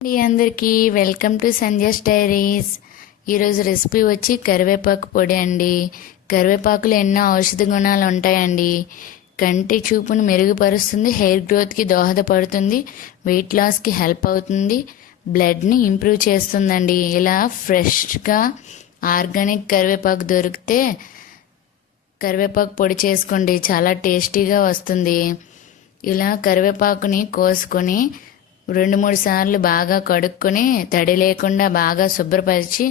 అండి అందరికీ welcome to Sanjay diaries. ఈరోజు రెసిపీ వచ్చి కరివేపాకు పొడి అండి. కరివేపాకులో ఎన్నో ఔషధ గుణాలు ఉంటాయండి. కంటి చూపును మెరుగుపరుస్తుంది హెయిర్ గ్రోత్కి దోహదపడుతుంది వెయిట్ లాస్కి హెల్ప్ అవుతుంది బ్లడ్ని ఇంప్రూవ్ చేస్తుందండి. ఇలా ఫ్రెష్గా ఆర్గానిక్ కరివేపాకు దొరికితే కరివేపాకు పొడి చేసుకోండి. చాలా టేస్టీగా వస్తుంది. ఇలా కరివేపాకుని కోసుకొని రెండు మూడు సార్లు బాగా కడుక్కొని తడి లేకుండా బాగా శుభ్రపరిచి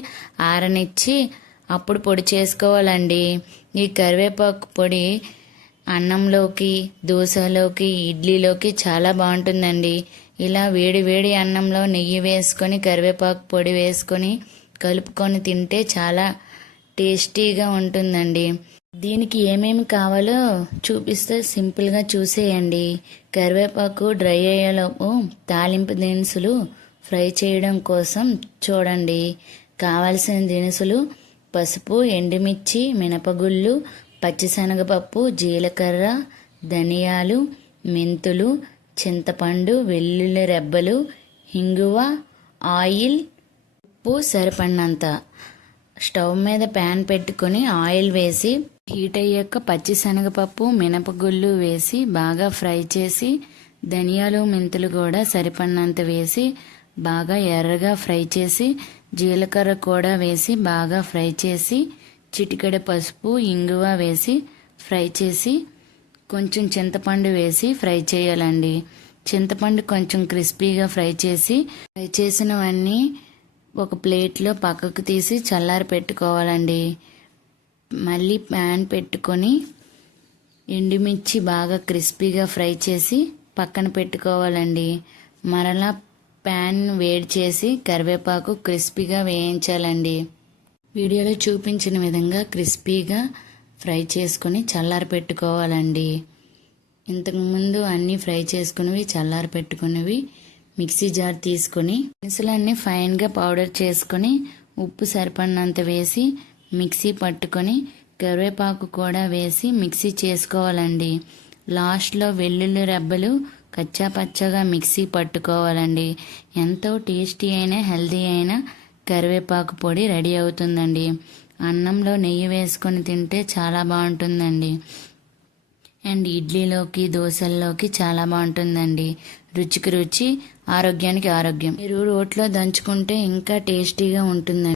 ఆరనిచ్చి అప్పుడు పొడి చేసుకోవాలండి. ఈ కరివేపాకు పొడి అన్నంలోకి దోశలోకి ఇడ్లీలోకి చాలా బాగుంటుందండి. ఇలా వేడి వేడి అన్నంలో నెయ్యి వేసుకొని కరివేపాకు పొడి వేసుకొని కలుపుకొని తింటే చాలా టేస్టీగా ఉంటుందండి. దీనికి ఏమేమి కావాలో చూపిస్తే సింపుల్గా చూసేయండి. కరివేపాకు డ్రై అయ్యేలోపు తాలింపు దినుసులు ఫ్రై చేయడం కోసం చూడండి. కావలసిన దినుసులు పసుపు ఎండుమిర్చి మినపగుళ్ళు పచ్చిశనగపప్పు జీలకర్ర ధనియాలు మెంతులు చింతపండు వెల్లుల్లి రెబ్బలు హింగువ ఆయిల్ ఉప్పు సరిపడినంత. స్టవ్ మీద ప్యాన్ పెట్టుకొని ఆయిల్ వేసి హీట్ అయ్యాక పచ్చిశనగపప్పు మినపగుళ్ళు వేసి బాగా ఫ్రై చేసి ధనియాలు మెంతులు కూడా సరిపడినంత వేసి బాగా ఎర్రగా ఫ్రై చేసి జీలకర్ర కూడా వేసి బాగా ఫ్రై చేసి చిటికెడ పసుపు ఇంగువ వేసి ఫ్రై చేసి కొంచెం చింతపండు వేసి ఫ్రై చేయాలండి. చింతపండు కొంచెం క్రిస్పీగా ఫ్రై చేసి ఫ్రై చేసినవన్నీ ఒక ప్లేట్లో పక్కకు తీసి చల్లారి పెట్టుకోవాలండి. మళ్ళీ ప్యాన్ పెట్టుకొని ఎండుమిర్చి బాగా క్రిస్పీగా ఫ్రై చేసి పక్కన పెట్టుకోవాలండి. మరలా ప్యాన్ వేడి చేసి కరివేపాకు క్రిస్పీగా వేయించాలండి. వీడియోలో చూపించిన విధంగా క్రిస్పీగా ఫ్రై చేసుకొని చల్లారి పెట్టుకోవాలండి. ఇంతకుముందు అన్నీ ఫ్రై చేసుకున్నవి చల్లారి పెట్టుకున్నవి మిక్సీ జార్ తీసుకొని దినుసులన్నీ ఫైన్గా పౌడర్ చేసుకొని ఉప్పు సరిపడినంత వేసి మిక్సీ పట్టుకొని కరివేపాకు కూడా వేసి మిక్సీ చేసుకోవాలండి. లాస్ట్లో వెల్లుల్లి రెబ్బలు కచ్చా పచ్చగా మిక్సీ పట్టుకోవాలండి. ఎంతో టేస్టీ అయిన హెల్దీ అయిన కరివేపాకు పొడి రెడీ అవుతుందండి. అన్నంలో నెయ్యి వేసుకొని తింటే చాలా బాగుంటుందండి. అండ్ ఇడ్లీలోకి దోశల్లోకి చాలా బాగుంటుందండి. రుచికి రుచి ఆరోగ్యానికి ఆరోగ్యం. మీరు రోట్లో దంచుకుంటే ఇంకా టేస్టీగా ఉంటుందండి.